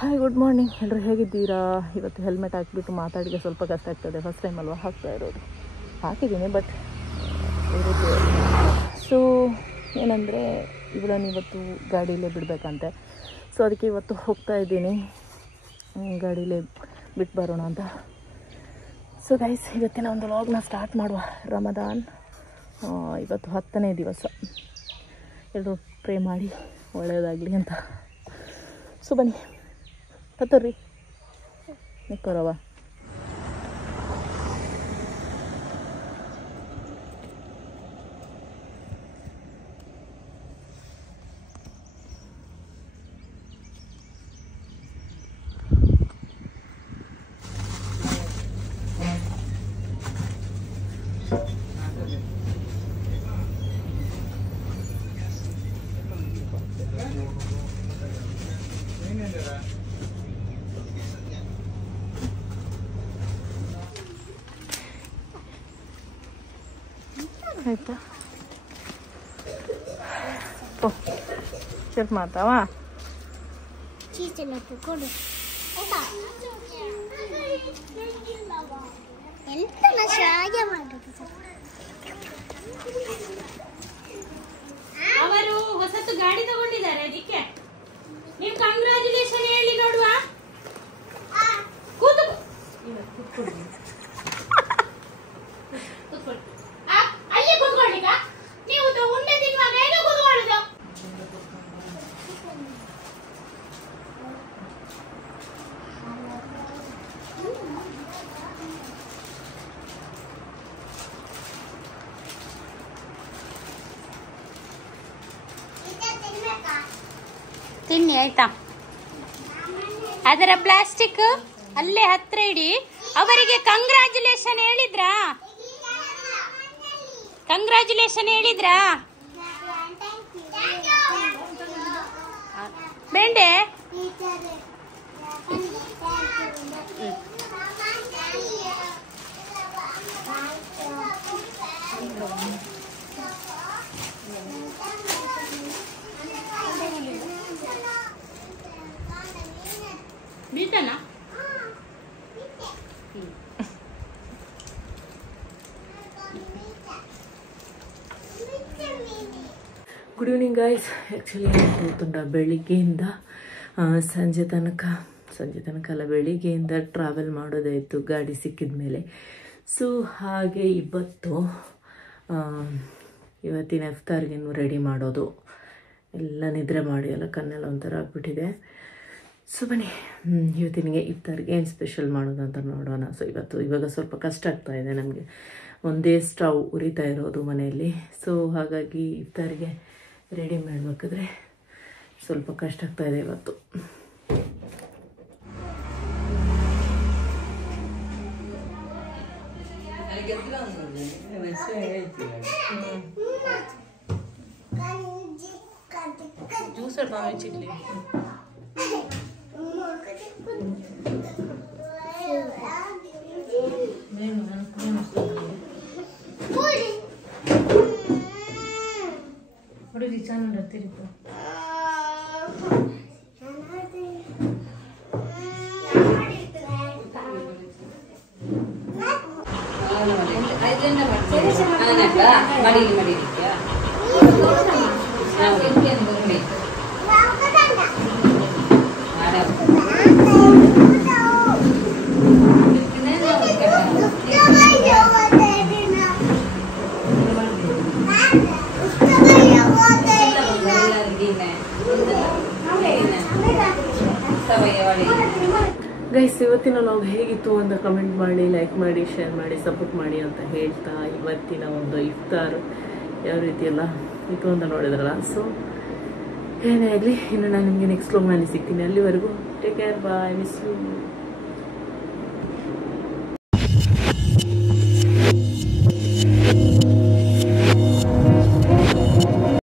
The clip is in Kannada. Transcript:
Hi, good morning. ಎಲ್ಲರೂ ಹೇಗಿದ್ದೀರಾ? ಇವತ್ತು ಹೆಲ್ಮೆಟ್ ಹಾಕಿಬಿಟ್ಟು ಮಾತಾಡಿಗೆ ಸ್ವಲ್ಪ ಕಷ್ಟ ಆಗ್ತದೆ. ಫಸ್ಟ್ ಟೈಮ್ ಅಲ್ವಾ ಹಾಕ್ತಾ ಇರೋದು. ಹಾಕಿದ್ದೀನಿ, ಬಟ್ ಸೊ ಏನಂದರೆ ಇವಳನ್ನು ಇವತ್ತು ಗಾಡಿಯಲ್ಲೇ ಬಿಡಬೇಕಂತೆ. ಸೊ ಅದಕ್ಕೆ ಇವತ್ತು ಹೋಗ್ತಾ ಇದ್ದೀನಿ, ಗಾಡೀಲೇ ಬಿಟ್ಟು ಬರೋಣ ಅಂತ. ಸೊ ಗೈಸ್, ಇವತ್ತಿನ ಒಂದು ವ್ಲಾಗ್ನ ಸ್ಟಾರ್ಟ್ ಮಾಡುವ. ರಮದಾನ್ ಇವತ್ತು 10ನೇ ದಿವಸ. ಎಲ್ಲರೂ ಪ್ರೇ ಮಾಡಿ ಒಳ್ಳೆಯದಾಗಲಿ ಅಂತ. ಸೊ ಬನ್ನಿ, ಹತ್ತರ್ರಿ ನಿಕ್ಕೋರವ. ಆಯ್ತಾ? ಓ ಚೆಕ್ ಮಾಡ್ತಾವ. ಅವರು ಹೊಸತು ಗಾಡಿ ತಗೊಂಡಿದ್ದಾರೆ, ಅದಕ್ಕೆ ನೀವು ಕಂಗ್ರಾಚುಲೇಷನ್ ಹೇಳಿ ನೋಡುವ. ಅಲ್ಲಿ ಕೂತ್ಕೊಳ್ಳಿಕ, ನೀವು ಉಂಡೆ ತಿನ್ನುವಾಗ ಹೇಗೆ ಕೂತ್ಕೊಳ್ಳುದು? ತಿನ್ನಿ ಆಯ್ತಾ? ಅದರ ಪ್ಲಾಸ್ಟಿಕ್ ಅಲ್ಲೇ ಹತ್ರ ಇಡಿ. ಅವರಿಗೆ ಕಂಗ್ರಾಚುಲೇಷನ್ ಹೇಳಿದ್ರಾ? ಕಂಗ್ರಾಚುಲೇಷನ್ ಹೇಳಿದ್ರಾ? ಬೇಂಡೆ ಬೀಳ್ತಾನ? Good evening guys. ಆ್ಯಕ್ಚುಲಿ ಗೊತ್ತುಂಟ, ಬೆಳಿಗ್ಗೆಯಿಂದ ಸಂಜೆ ತನಕ ಅಲ್ಲ, ಬೆಳಿಗ್ಗೆಯಿಂದ ಟ್ರಾವೆಲ್ ಮಾಡೋದಾಯಿತು ಗಾಡಿ ಸಿಕ್ಕಿದ ಮೇಲೆ. ಸೊ ಹಾಗೆ ಇವತ್ತಿನ ಇಫ್ತಾರ್ಗೇನು ರೆಡಿ ಮಾಡೋದು, ಎಲ್ಲ ನಿದ್ರೆ ಮಾಡಿ ಎಲ್ಲ ಕಣ್ಣೆಲ್ಲ ಒಂಥರ ಆಗ್ಬಿಟ್ಟಿದೆ. ಸೊ ಬನ್ನಿ, ಇವತ್ತಿನಿಗೆ ಇಫ್ತಾರ್ಗೆ ಏನು ಸ್ಪೆಷಲ್ ಮಾಡೋದು ಅಂತ ನೋಡೋಣ. ಸೊ ಇವಾಗ ಸ್ವಲ್ಪ ಕಷ್ಟ ಆಗ್ತಾ ಇದೆ ನಮಗೆ, ಒಂದೇ ಸ್ಟವ್ ಉರಿತಾ ಇರೋದು ಮನೆಯಲ್ಲಿ. ಸೊ ಹಾಗಾಗಿ ಇಫ್ತಾರಿಗೆ ರೆಡಿ ಮಾಡಬೇಕಾದ್ರೆ ಸ್ವಲ್ಪ ಕಷ್ಟ ಆಗ್ತಾ ಇದೆ ಇವತ್ತು. ಜ್ಯೂಸರ್ ನಾವು ಚಿಲ್ಲಿ ಹೊಡಿ ಚಾನಲ್ ಹತ್ತಿರಿತ್ತು. ಗೈಸ್, ಇವತ್ತಿನ ನಾವು ಹೇಗಿತ್ತು ಅಂತ ಕಮೆಂಟ್ ಮಾಡಿ, ಲೈಕ್ ಮಾಡಿ, ಶೇರ್ ಮಾಡಿ, ಸಪೋರ್ಟ್ ಮಾಡಿ ಅಂತ ಹೇಳ್ತಾ, ಇವತ್ತಿನ ಒಂದು ಇಫ್ತಾರ್ ಯಾವ ರೀತಿ ಎಲ್ಲ ಇತ್ತು ಅಂತ ನೋಡಿದ್ರಲ್ಲ. ಸೊ ಏನೇ ಆಗಲಿ, ಇನ್ನು ನಾನು ನಿಮಗೆ ನೆಕ್ಸ್ಟ್ ವ್ಲಾಗ್ನಲ್ಲಿ ಸಿಗ್ತೀನಿ. ಅಲ್ಲಿವರೆಗೂ take care, bye, miss you.